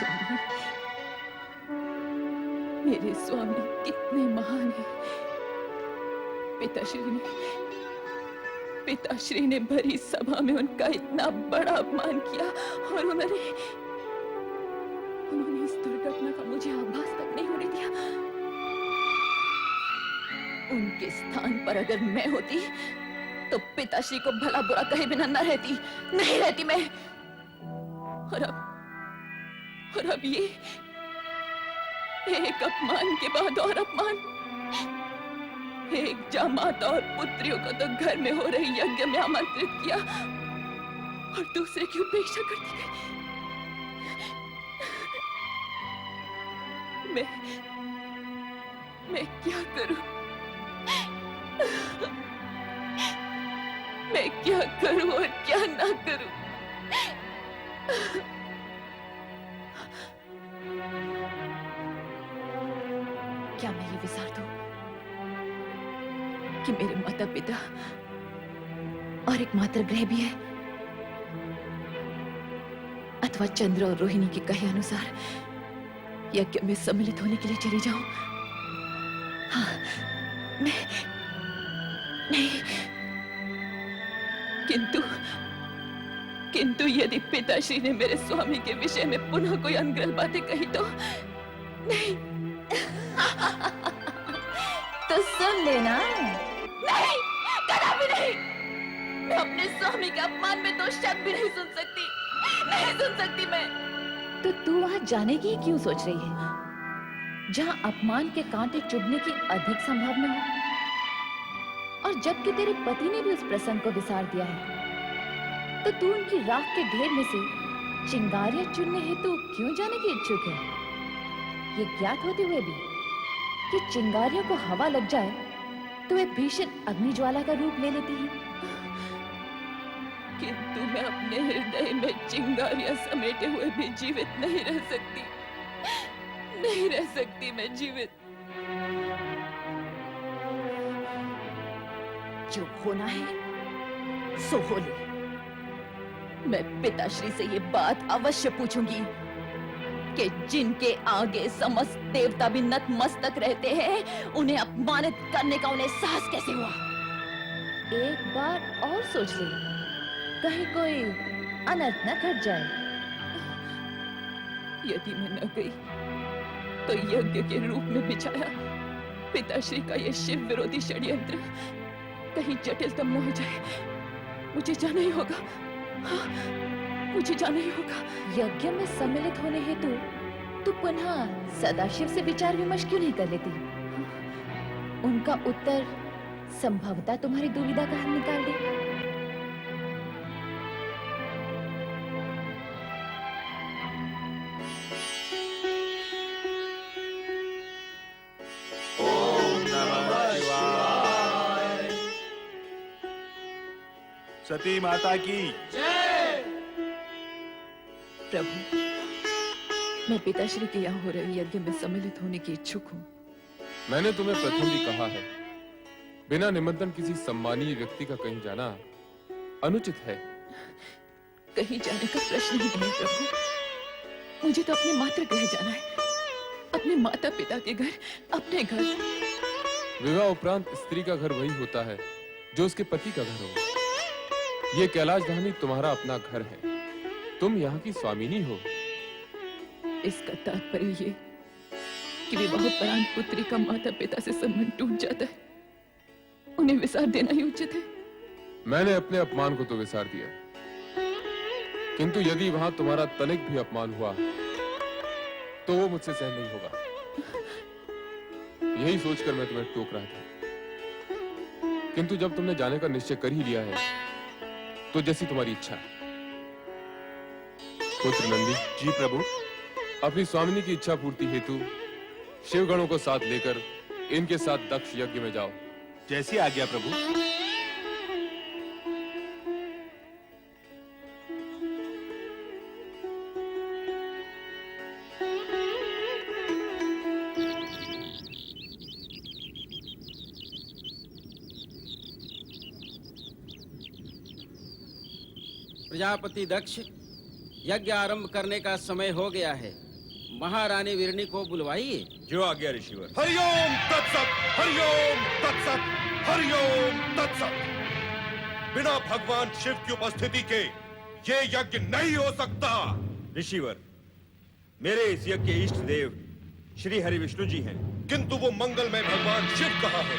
स्वामी, मेरे स्वामी कितने महान हैं। पिताश्री ने भरी सभा में उनका इतना बड़ा अपमान किया और उन्होंने इस दुर्घटना का मुझे आभास तक नहीं होने दिया। उनके स्थान पर अगर मैं होती तो पिताश्री को भला बुरा कहे बिना नहीं रहती मैं। और अब ये एक अपमान के बाद और अपमान। एक जामाता और पुत्रियों को तो घर में हो रही यज्ञ में आमंत्रित किया और दूसरे की उपेक्षा कर दी गई। मैं क्या करूं? मैं क्या करूं और क्या ना करूं? क्या मैं ये विचार दूं कि मेरे माता पिता और एक मात्र ग्रह भी है, अथवा चंद्र और रोहिणी के कहे अनुसार यज्ञ में सम्मिलित होने के लिए चली जाऊं? हाँ, नहीं, किंतु यदि पिताश्री ने मेरे स्वामी के विषय में पुनः कोई अनग्रह बातें कही तो नहीं। तो सुन लेना। नहीं, कदापि नहीं। मैं अपने स्वामी के अपमान में तो शब्द भी नहीं सुन सकती मैं। तो तू वहां जाने की क्यों सोच रही है, जहां अपमान के कांटे चुभने की अधिक संभावना हो? और जबकि तेरे पति ने भी उस प्रसंग को विसार दिया है, तो तू उनकी राख के ढेर में से चिंगारियां चुनने हेतु क्यों जाने की इच्छुक है? ये ज्ञात होते हुए भी कि चिंगारियों को हवा लग जाए तो वे भीषण अग्निज्वाला का रूप ले लेती हैं। किंतु मैं अपने हृदय में चिंगारियां समेटे हुए भी जीवित नहीं रह सकती मैं जीवित। जो होना है सो हो ले। मैं पिताश्री से ये बात अवश्य पूछूंगी कि जिनके आगे समस्त देवता भी नतमस्तक रहते हैं, उन्हें अपमानित करने का उन्हें साहस कैसे हुआ? एक बार और सोच ले, कहीं कोई अनर्थ न घट जाए। यदि मैं न गई तो यज्ञ के रूप में बिछाया पिताश्री का ये शिव विरोधी षड्यंत्र कहीं जटिलतम न हो जाए। मुझे जाना ही होगा। हाँ, मुझे जाना ही होगा। यज्ञ में सम्मिलित होने हेतु तू पुनः सदाशिव से विचार विमर्श क्यों नहीं कर लेती? उनका उत्तर संभवतः तुम्हारी दुविधा का हल निकाल दे। सती माता की जय। प्रभु, मैं पिताश्री के यहाँ हो रहे यज्ञ में सम्मिलित होने की इच्छुक हूँ। मैंने तुम्हें प्रथम भी कहा है, बिना निमंत्रण किसी सम्मानीय व्यक्ति का कहीं जाना अनुचित है। कहीं जाने का प्रश्न ही नहीं प्रभु। मुझे तो अपने मातृ गृह जाना है, अपने माता पिता के घर, अपने घर। विवाह उपरांत स्त्री का घर वही होता है जो उसके पति का घर हो। ये कैलाश धामी तुम्हारा अपना घर है, तुम यहाँ की स्वामिनी हो। इसका तात्पर्य ये कि विवाहोपरांत पुत्री का माता पिता से संबंध टूट जाता है, उन्हें विसार देना ही उचित है। मैंने अपने अपमान को तो विसार दिया, किंतु यदि वहां तुम्हारा तनिक भी अपमान हुआ तो वो मुझसे सहन नहीं होगा। यही सोचकर मैं तुम्हें टोक रहा था, किंतु जब तुमने जाने का निश्चय कर ही लिया है तो जैसी तुम्हारी इच्छा। पुत्र नंदी। जी प्रभु। अपनी स्वामिनी की इच्छा पूर्ति हेतु शिवगणों को साथ लेकर इनके साथ दक्ष यज्ञ में जाओ। जैसी आज्ञा प्रभु। प्रजापति दक्ष, यज्ञ आरंभ करने का समय हो गया है। महारानी वीरनी को बुलवाइए। जो आ गया ऋषिवर। हरिओम तत्सत, हरिओम तत्सत, हरिओम तत्सत। बिना भगवान शिव की उपस्थिति के ये यज्ञ नहीं हो सकता। ऋषिवर, मेरे इस यज्ञ के इष्ट देव श्री हरि विष्णु जी हैं। किंतु वो मंगलमय भगवान शिव कहाँ है,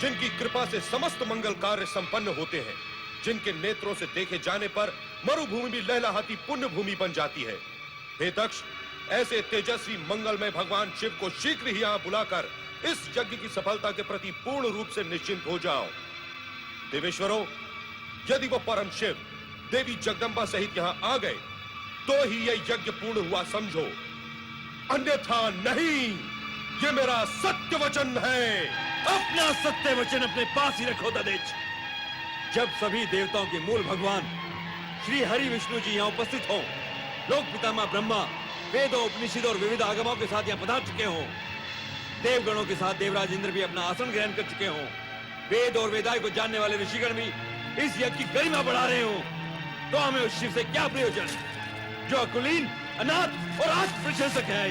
जिनकी कृपा से समस्त मंगल कार्य संपन्न होते हैं, जिनके नेत्रों से देखे जाने पर मरुभूमि भी लहलहाती पुण्य भूमि बन जाती है। हे दक्ष, ऐसे तेजस्वी मंगलमय भगवान शिव को शीघ्र ही यहाँ बुलाकर इस यज्ञ की सफलता के प्रति पूर्ण रूप से निश्चिंत हो जाओ। देवेश्वरों, यदि वो परम शिव देवी जगदम्बा सहित यहाँ आ गए तो ही यह यज्ञ पूर्ण हुआ समझो, अन्यथा नहीं। ये मेरा सत्य वचन है। अपना सत्य वचन अपने पास ही रखो ददेच। जब सभी देवताओं के मूल भगवान श्री हरि विष्णु जी यहाँ उपस्थित हों, लोक पितामह ब्रह्मा वेदों उपनिषद और विविध आगमों के साथ यहाँ पधार चुके हों, देवगणों के साथ देवराज इंद्र भी अपना आसन ग्रहण कर चुके हों, वेद और वेदाय को जानने वाले ऋषिगण भी इस यज्ञ की गरिमा बढ़ा रहे हों, तो हमें उस शिव से क्या प्रयोजन जो अकुलीन, अनाथ और आत्मप्रशंसक है।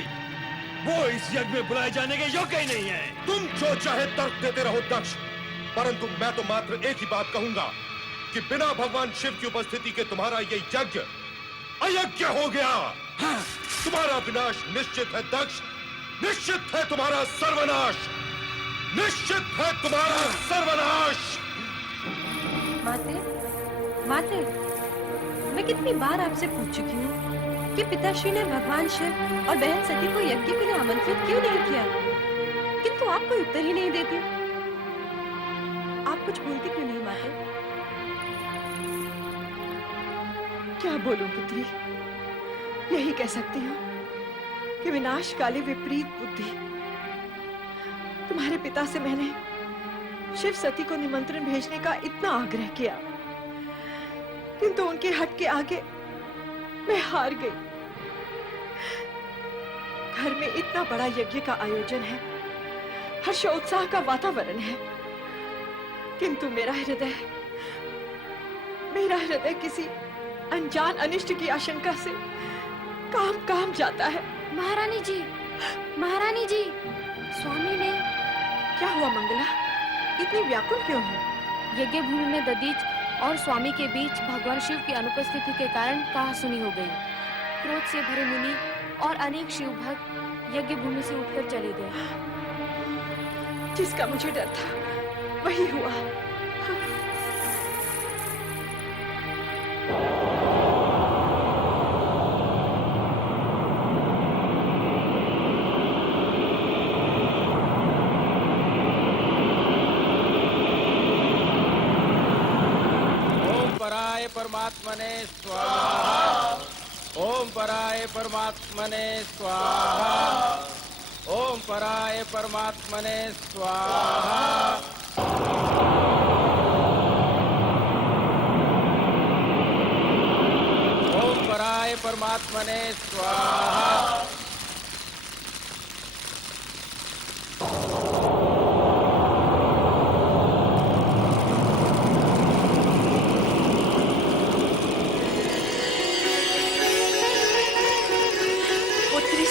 वो इस यज्ञ में बुलाए जाने के योग्य ही नहीं है। तुम जो चाहे तर्क देते रहो दक्ष, परंतु मैं तो मात्र एक ही बात कहूंगा कि बिना भगवान शिव की उपस्थिति के तुम्हारा ये यज्ञ अयज्ञ हो गया। तुम्हारा विनाश निश्चित है दक्ष, निश्चित है तुम्हारा सर्वनाश, निश्चित है तुम्हारा सर्वनाश। माते, माते, मैं कितनी बार आपसे पूछ चुकी हूँ कि पिताश्री ने भगवान शिव और बहन सती को यज्ञ के लिए आमंत्रित क्यों नहीं किया, किंतु आप कोई उत्तर ही नहीं देती। आप कुछ बोलती क्यों नहीं माते? क्या बोलूं पुत्री, यही कह सकती हूँ कि विनाशकाली विपरीत बुद्धि। तुम्हारे पिता से मैंने शिव सती को निमंत्रण भेजने का इतना आग्रह किया, किंतु उनके हट के आगे मैं हार गई। घर में इतना बड़ा यज्ञ का आयोजन है, हर्षोत्साह का वातावरण है, किंतु मेरा हृदय किसी अनजान अनिष्ट की आशंका से काम जाता है। महारानी जी, महारानी जी, स्वामी ने। क्या हुआ मंगला, इतनी व्याकुल क्यों हो? यज्ञ भूमि में ददीच और स्वामी के बीच भगवान शिव की अनुपस्थिति के कारण कहासुनी हो गई। क्रोध से भरे मुनि और अनेक शिव भक्त यज्ञ भूमि से उठकर चले गए। जिसका मुझे डर था वही हुआ। परमात्मने स्वाहा। ओम पराय परमात्मने स्वाहा। ओम पराय परमात्मने स्वाहा। ओम पराय परमात्मने स्वाहा।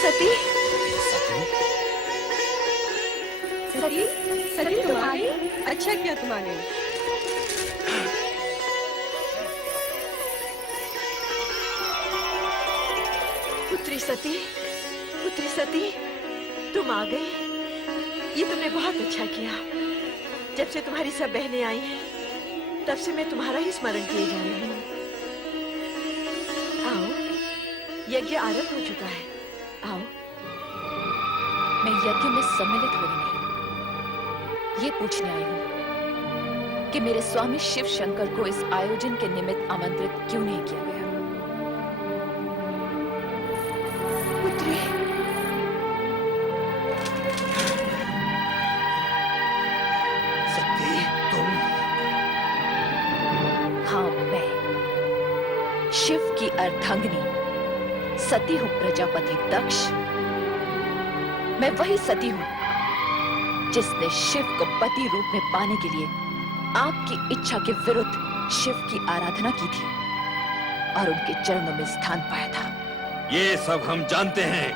सती, सती, सती तुम आ गई? अच्छा किया तुम आ गई। पुत्री सती, तुम आ गई। ये तुमने बहुत अच्छा किया। जब से तुम्हारी सब बहनें आई हैं, तब से मैं तुम्हारा ही स्मरण किए जा रही हूँ। आओ, यज्ञ आरंभ हो चुका है। आओ। मैं यज्ञ में सम्मिलित होने नहीं, ये पूछने आई हूँ कि मेरे स्वामी शिव शंकर को इस आयोजन के निमित्त आमंत्रित क्यों नहीं किया गया। पुत्री, सती, तुम? हाँ, मैं शिव की अर्धांगिनी सती हूँ प्रजापति दक्ष। मैं वही सती हूँ जिसने शिव को पति रूप में पाने के लिए आपकी इच्छा के विरुद्ध शिव की आराधना की थी और उनके चरणों में स्थान पाया था। ये सब हम जानते हैं,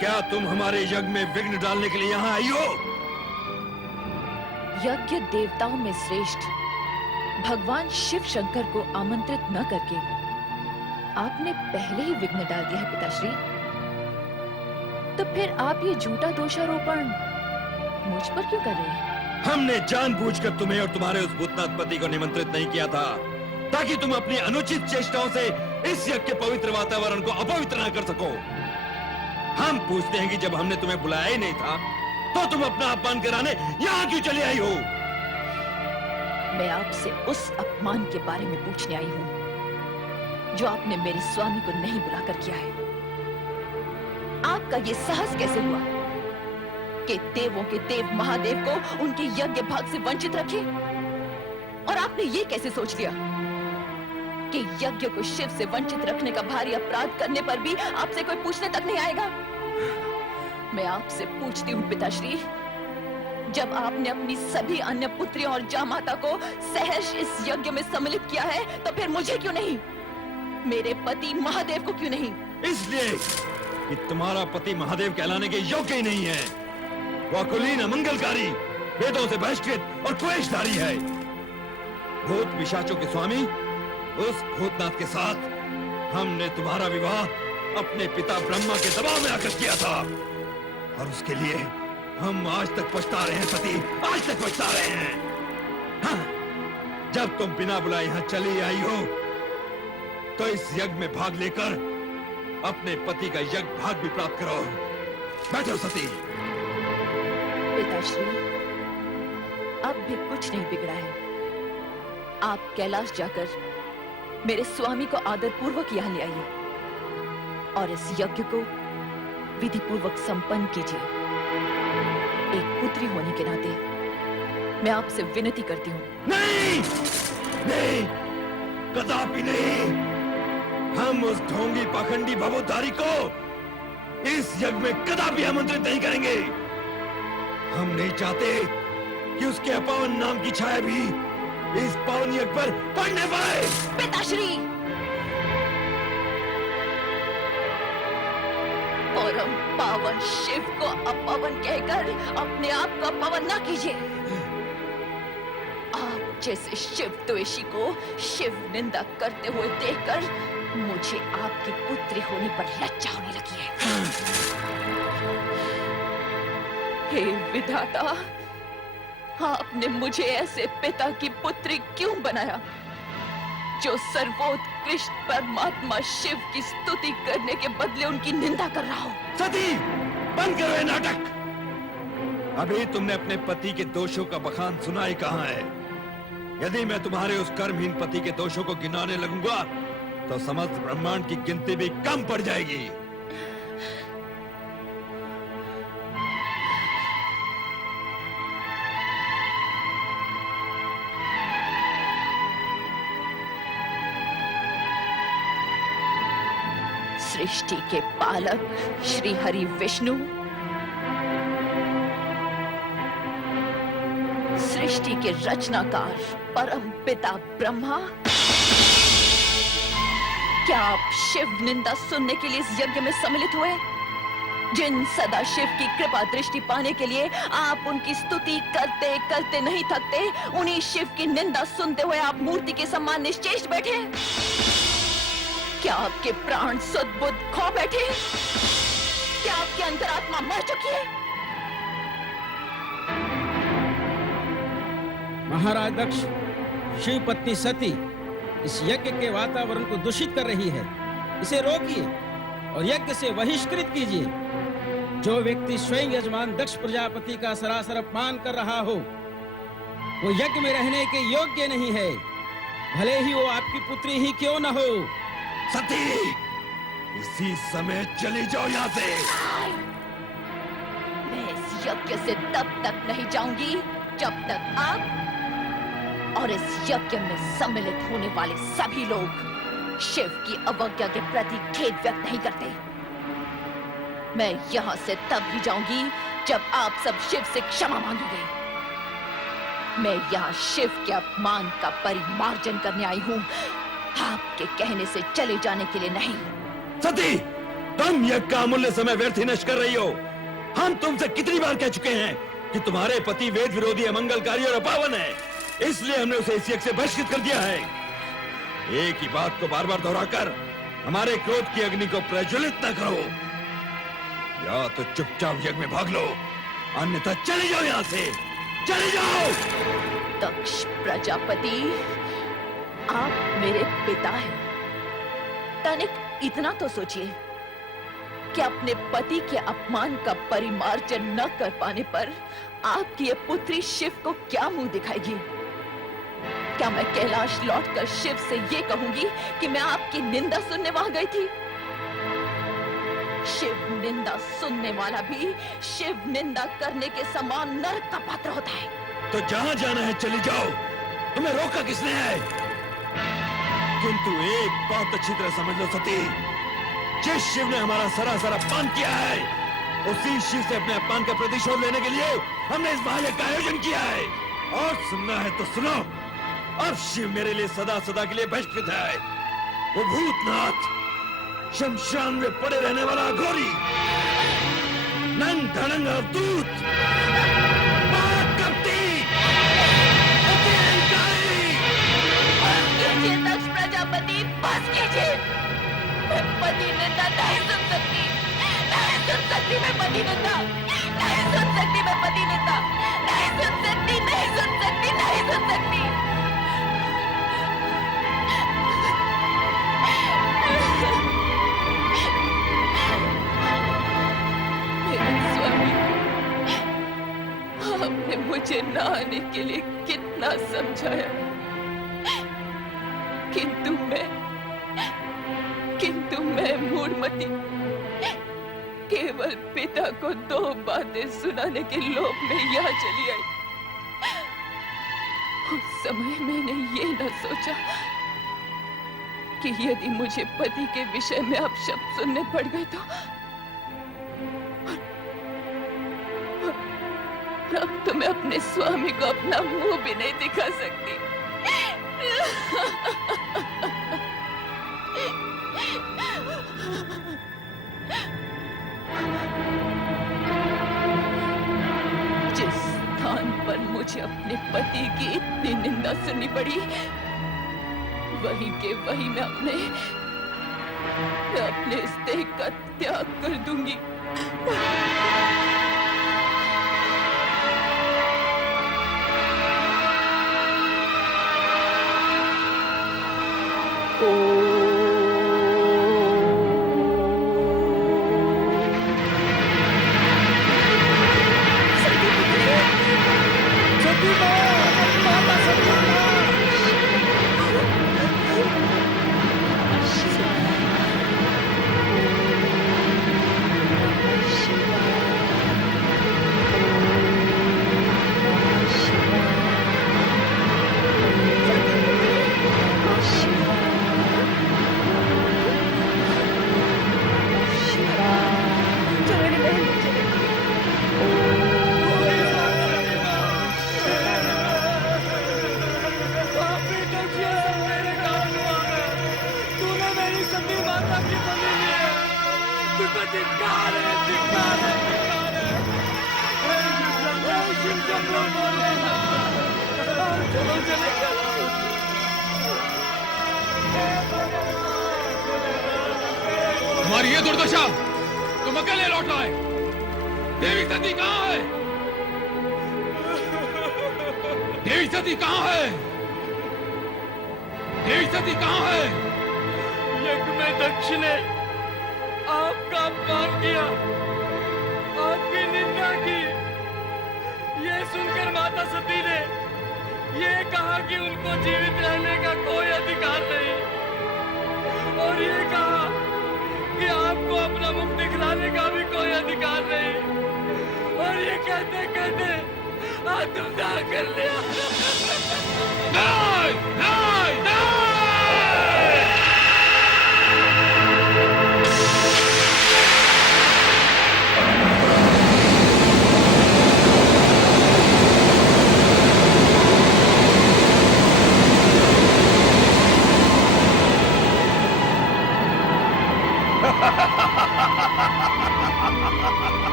क्या तुम हमारे यज्ञ में विघ्न डालने के लिए यहाँ आई हो? यज्ञ देवताओं में श्रेष्ठ भगवान शिव शंकर को आमंत्रित न करके आपने पहले ही विघ्न डाल दिया है पिताश्री। तो फिर आप ये झूठा दोषारोपण मुझ पर क्यों कर रहे हैं? हमने जानबूझकर तुम्हें और तुम्हारे उस भूतनाथ पति को निमंत्रित नहीं किया था ताकि तुम अपनी अनुचित चेष्टाओं से इस यज्ञ के पवित्र वातावरण को अपवित्र न कर सको। हम पूछते हैं कि जब हमने तुम्हें बुलाया ही नहीं था तो तुम अपना अपमान कराने यहाँ क्यों चली आई हो? मैं आपसे उस अपमान के बारे में पूछने आई हूँ जो आपने मेरे स्वामी को नहीं बुलाकर किया है। आपका ये साहस कैसे हुआ कि देवों के देव महादेव को उनके यज्ञ भाग से वंचित रखे? और आपने ये कैसे सोच लिया कि यज्ञ को शिव से वंचित रखने का भारी अपराध करने पर भी आपसे कोई पूछने तक नहीं आएगा? मैं आपसे पूछती हूँ पिताश्री, जब आपने अपनी सभी अन्य पुत्रियों और जामाता को सहर्ष इस यज्ञ में सम्मिलित किया है तो फिर मुझे क्यों नहीं? मेरे पति महादेव को क्यों नहीं? इसलिए कि तुम्हारा पति महादेव कहलाने के योग्य ही नहीं है। वह कुलीन अमंगलकारी, वेदों से बहिष्कृत और क्लेशधारी है। भूत पिशाचों के स्वामी उस भूतनाथ के साथ हमने तुम्हारा विवाह अपने पिता ब्रह्मा के दबाव में आकर किया था और उसके लिए हम आज तक पछता रहे हैं सती, आज तक पछता रहे हैं। हाँ, जब तुम बिना बुलाए यहाँ चली आई हो तो इस यज्ञ में भाग लेकर अपने पति का यज्ञ भाग भी प्राप्त करो। बैठो सती। पिताश्री, अब भी कुछ नहीं बिगड़ा है। आप कैलाश जाकर मेरे स्वामी को आदर पूर्वक यहाँ ले आइए और इस यज्ञ को विधि पूर्वक संपन्न कीजिए। एक पुत्री होने के नाते मैं आपसे विनती करती हूँ। नहीं, नहीं, कदापि नहीं। हम उस ढोंगी पाखंडी भवोद्धारी को इस यज्ञ में कदापि आमंत्रित नहीं करेंगे। हम नहीं चाहते कि उसके अपावन नाम की छाया भी इस पावन यज्ञ पर पड़ने पाए। पिताश्री, परम पावन शिव को अपवन कहकर अपने आप को अपवन ना कीजिए। आप जैसे शिव द्वेषी को शिव निंदा करते हुए देखकर मुझे आपकी पुत्री होने पर लज्जा होने लगी है। हे विधाता, आपने मुझे ऐसे पिता की पुत्री क्यों बनाया जो सर्वोत्कृष्ट परमात्मा शिव की स्तुति करने के बदले उनकी निंदा कर रहा हो? सती, बंद करो ये नाटक। अभी तुमने अपने पति के दोषों का बखान सुना ही कहाँ है? यदि मैं तुम्हारे उस कर्महीन पति के दोषों को गिनाने लगूंगा तो समस्त ब्रह्मांड की गिनती भी कम पड़ जाएगी। सृष्टि के पालक श्री हरि विष्णु, सृष्टि के रचनाकार परम पिता ब्रह्मा, क्या आप शिव निंदा सुनने के लिए इस यज्ञ में सम्मिलित हुए? जिन सदा शिव की कृपा दृष्टि पाने के लिए आप उनकी स्तुति करते करते नहीं थकते, उन्हीं शिव की निंदा सुनते हुए आप मूर्ति के सम्मान निश्चेष्ट बैठे? क्या आपके प्राण सद्बुद्ध खो बैठे? क्या आपकी अंतरात्मा मर चुकी है? महाराज दक्ष, शिव पत्नी सती इस यज्ञ के वातावरण को दूषित कर रही है। इसे रोकिए और यज्ञ से बहिष्कृत कीजिए। जो व्यक्ति स्वयं यजमान दक्ष प्रजापति का सरासर अपमान कर रहा हो वो यज्ञ में रहने के योग्य नहीं है, भले ही वो आपकी पुत्री ही क्यों न हो। सती, इसी समय चली जाओ यहाँ से। मैं इस यज्ञ से तब तक नहीं जाऊंगी जब तक आप और इस यज्ञ में सम्मिलित होने वाले सभी लोग शिव की अवज्ञा के प्रति खेद व्यक्त नहीं करते। मैं यहाँ से तब ही जाऊंगी जब आप सब शिव से क्षमा मांगेंगे। मैं यहाँ शिव के अपमान का परिमार्जन करने आई हूँ, आपके कहने से चले जाने के लिए नहीं। सती, तुम यज्ञ का अमूल्य समय व्यर्थ ही नष्ट कर रही हो। हम तुमसे कितनी बार कह चुके हैं कि तुम्हारे पति वेद विरोधी, अमंगलकारी और अपावन है, इसलिए हमने उसे इस यज्ञ से बहिष्कृत कर दिया है। एक ही बात को बार बार दोहराकर हमारे क्रोध की अग्नि को प्रज्वलित न करो। या तो चुपचाप यज्ञ में भाग लो, अन्यथा चले जाओ यहाँ से, चले जाओ। दक्ष प्रजापति, आप मेरे पिता हैं। तनिक इतना तो सोचिए कि अपने पति के अपमान का परिमार्जन न कर पाने पर आपकी ये पुत्री शिव को क्या मुंह दिखाएगी? क्या मैं कैलाश लौटकर शिव से ये कहूंगी कि मैं आपकी निंदा सुनने वहां गई थी? शिव निंदा सुनने वाला भी शिव निंदा करने के समान नरक का पात्र होता है। तो जहां जाना है चली जाओ, तुम्हें रोका किसने है? किंतु एक बात अच्छी तरह समझ लो सती, जिस शिव ने हमारा सरासर अपमान किया है, उसी शिव से अपने अपमान का प्रतिशोध लेने के लिए हमने इस महायज्ञ का आयोजन किया है। और सुनना है तो सुनो, अब शिव मेरे लिए सदा सदा के लिए बहिष्कृत है। वो भूतनाथ, शमशान में पड़े रहने वाला अघोरी, नंग धड़ंग अवधूत, दक्ष प्रजापति, बस कीजिए। मैं पति निंदा नहीं सुन सकती, नहीं सुन सकती मैं पति निंदा, नहीं सुन सकती मैं पति निंदा, नहीं सुन सकती, नहीं सुन सकती, नहीं सुन सकती। मेरे स्वामी, आपने मुझे न आने के लिए कितना समझाया, किंतु मैं मूढ़मती केवल पिता को 2 बातें सुनाने के लोभ में यहाँ चली आई। उस समय मैंने ये न सोचा कि यदि मुझे पति के विषय में अपशब्द सुनने पड़ गए तो अब तो मैं अपने स्वामी को अपना मुंह भी नहीं दिखा सकती। जिस स्थान पर मुझे अपने पति की इतनी निंदा सुननी पड़ी, वहीं के वहीं मैं अपने इस देह का त्याग कर दूंगी। तुम्हारी ये दुर्दशा, तुम अकेले लौट आए। देवी सती कहाँ है? देवी सती कहाँ है? देवी सती कहाँ है? यज्ञ में दक्ष ने आपका अपमान किया, आपकी निंदा की। ये सुनकर माता सती ने ये कहा कि उनको जीवित रहने का कोई अधिकार नहीं, और ये कहा कि आपको अपना मुख दिखलाने का भी कोई अधिकार नहीं। और ये कहते कहते आत्मदाह कर लिया। नहीं, नहीं, नहीं!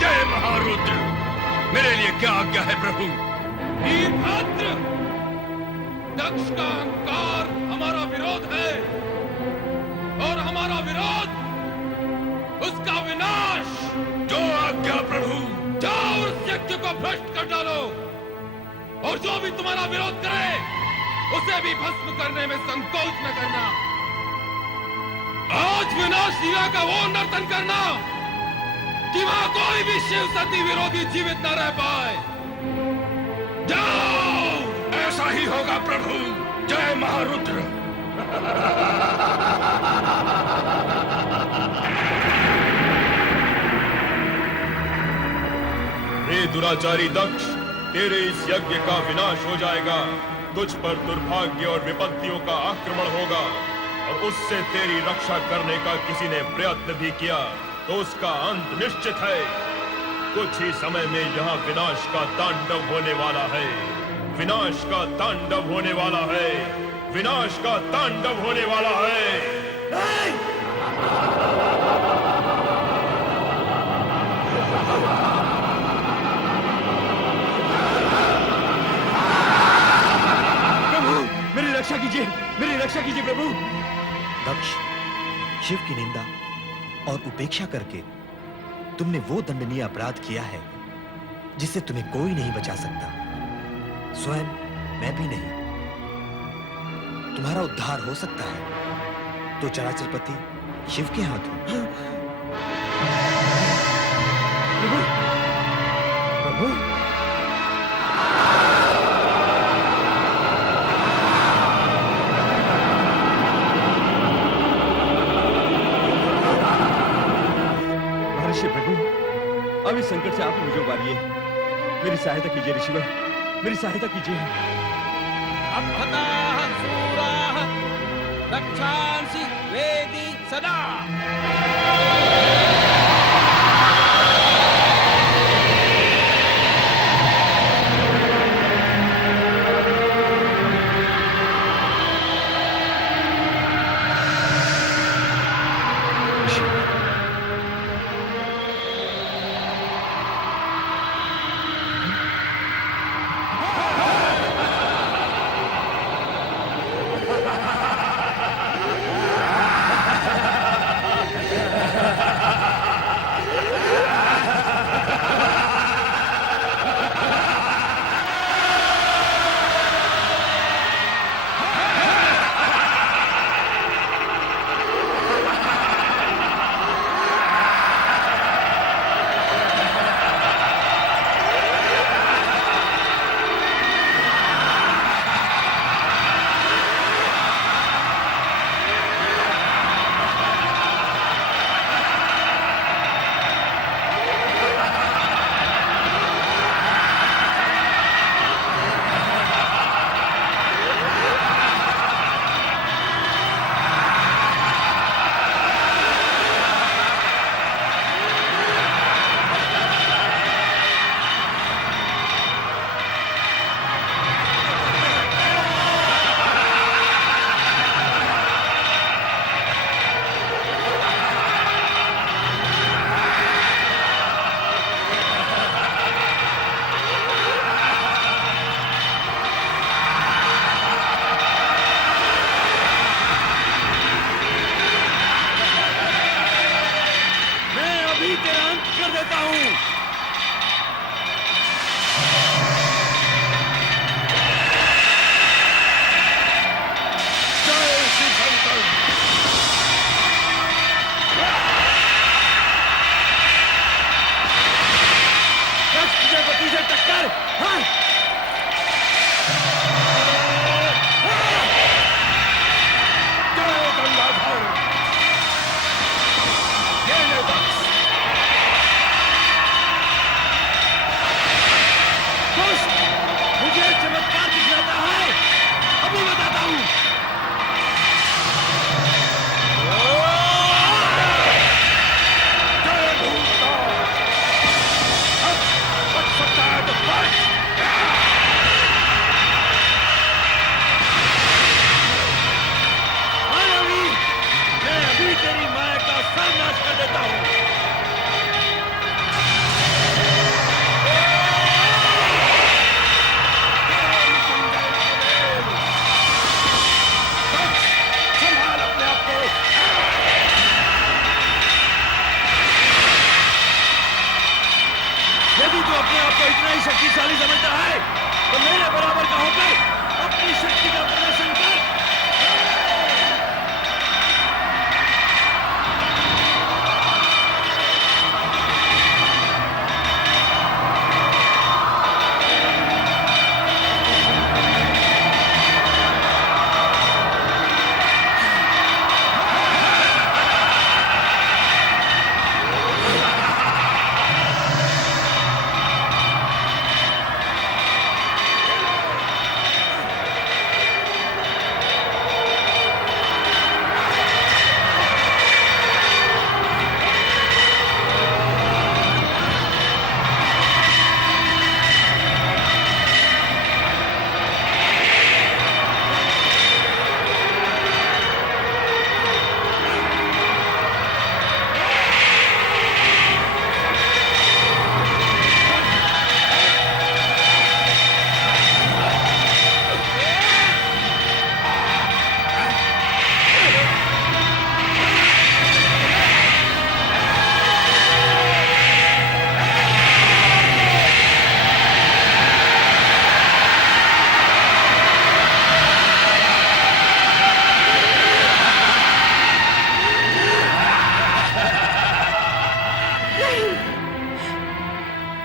जय महारुद्र, मेरे लिए क्या आज्ञा है प्रभु? वीरभद्र, दक्ष का अहंकार हमारा विरोध है और हमारा विरोध उसका विनाश। जो आज्ञा प्रभु। जाओ उस यज्ञ को भ्रष्ट कर डालो और जो भी तुम्हारा विरोध करे उसे भी भस्म करने में संकोच न करना। आज विनाश लीला का वो नर्तन करना कि वहां कोई भी शिव सती विरोधी जीवित न रह पाए। जाओ। ऐसा ही होगा प्रभु। जय महारुद्र। हे दुराचारी दक्ष, तेरे इस यज्ञ का विनाश हो जाएगा। तुझ पर दुर्भाग्य और विपत्तियों का आक्रमण होगा और उससे तेरी रक्षा करने का किसी ने प्रयत्न भी किया तो उसका अंत निश्चित है। कुछ ही समय में यहाँ विनाश का तांडव होने वाला है। विनाश का तांडव होने वाला है। विनाश का तांडव होने वाला है। मेरी रक्षा कीजिए, मेरी रक्षा कीजिए प्रभु। दक्ष, शिव की निंदा और उपेक्षा करके तुमने वो दंडनीय अपराध किया है जिससे तुम्हें कोई नहीं बचा सकता, स्वयं मैं भी नहीं। तुम्हारा उद्धार हो सकता है तो चराचरपति शिव के हाथ हो। प्रभु, प्रभु। प्रभु, अब इस संकट से आप मुझे उबारिए। मेरी सहायता कीजिए ऋषिवर, मेरी सहायता कीजिए। अपहताः शूराः रक्षांसि वेदी सदा। तेरी माया का सर्वनाश कर देता हूं। नहीं समझता है तो मेरे बराबर का होकर अपनी शक्ति का प्रदर्शन कर।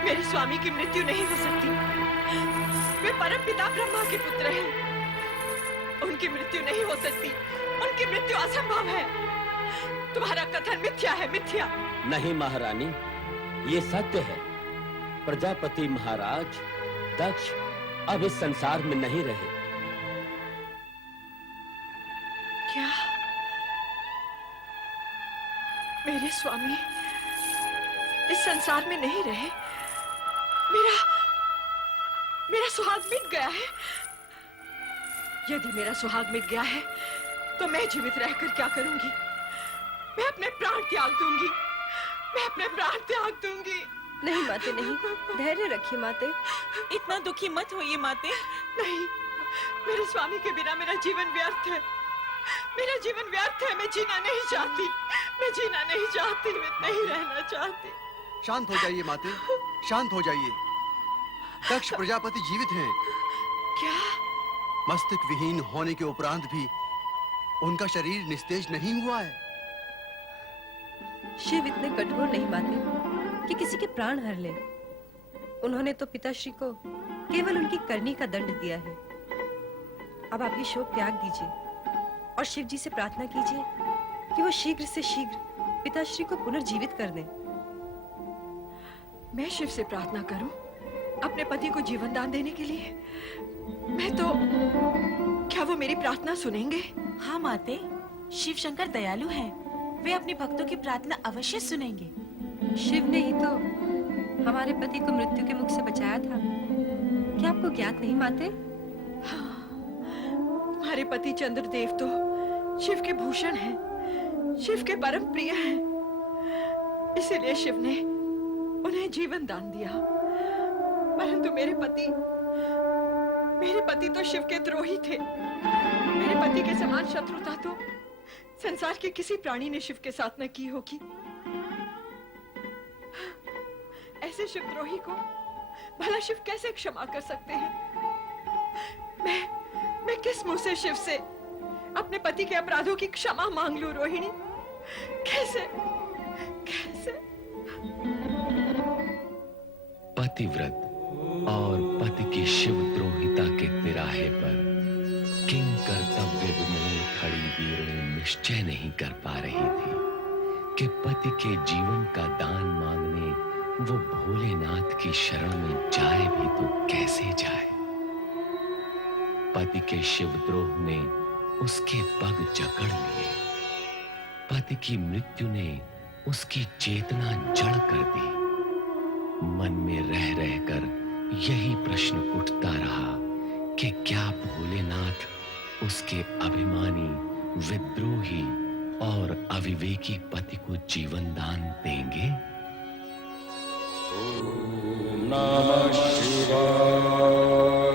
मेरे स्वामी की मृत्यु नहीं हो सकती। वे परम पिता ब्रह्मा के पुत्र हैं। उनकी मृत्यु नहीं हो सकती। उनकी मृत्यु असंभव है। तुम्हारा कथन मिथ्या है, मिथ्या। नहीं महारानी, ये सत्य है। प्रजापति महाराज दक्ष अब इस संसार में नहीं रहे। क्या मेरे स्वामी इस संसार में नहीं रहे? मेरा सुहाग मिट गया है। यदि मेरा सुहाग मिट गया है तो मैं जीवित रहकर क्या करूंगी? मैं अपने प्राण त्याग दूंगी। मैं अपने प्राण त्याग दूंगी। नहीं माते, नहीं, धैर्य रखिए माते। इतना दुखी मत होइए माते। नहीं, मेरे स्वामी के बिना मेरा जीवन व्यर्थ है। मेरा जीवन व्यर्थ है। मैं जीना नहीं चाहती। मैं जीना नहीं चाहती। मैं नहीं रहना चाहती। शांत हो जाइए माते, शांत हो जाइए। दक्ष प्रजापति जीवित हैं। क्या? मस्तक विहीन होने के उपरांत भी उनका शरीर निस्तेज नहीं हुआ है। शिव इतने कठोर नहीं माते कि किसी के प्राण हर ले। उन्होंने तो पिताश्री को केवल उनकी करनी का दंड दिया है। अब आप ये शोक त्याग दीजिए और शिव जी से प्रार्थना कीजिए कि वो शीघ्र से शीघ्र पिताश्री को पुनर्जीवित कर दें। मैं शिव से प्रार्थना करूं अपने पति को जीवन दान देने के लिए? मैं तो, क्या वो मेरी प्रार्थना सुनेंगे? हाँ माते, शिव शंकर दयालु हैं। वे अपने भक्तों की प्रार्थना अवश्य सुनेंगे। शिव ने ही तो हमारे पति को मृत्यु के मुख से बचाया था। क्या आपको ज्ञात नहीं माते? हाँ, हमारे पति चंद्रदेव तो शिव के भूषण हैं, शिव के परम प्रिय हैं। इसीलिए शिव ने उन्हें जीवन दान दिया। परंतु मेरे पति तो शिव के द्रोही थे। मेरे पति के समान शत्रुता तो संसार के किसी प्राणी ने शिव के साथ न की होगी। ऐसे शिवद्रोही को भला शिव कैसे क्षमा कर सकते हैं? मैं किस मुंह से शिव से अपने पति के अपराधों की क्षमा मांग लूं रोहिणी? कैसे? पतिव्रत और पति की शिवद्रोहिता के तिराहे पर किंग कर्तव्य विमूढ़ खड़ी वीरणी निश्चय नहीं कर पा रही थी कि पति के जीवन का दान मांगने वो भोलेनाथ की शरण में जाए भी तो कैसे जाए। पति के शिवद्रोह ने उसके पग जकड़ लिए। पति की मृत्यु ने उसकी चेतना जड़ कर दी। मन में रह रहकर यही प्रश्न उठता रहा कि क्या भोलेनाथ उसके अभिमानी, विद्रोही और अविवेकी पति को जीवन दान देंगे? ओम नमः शिवाय।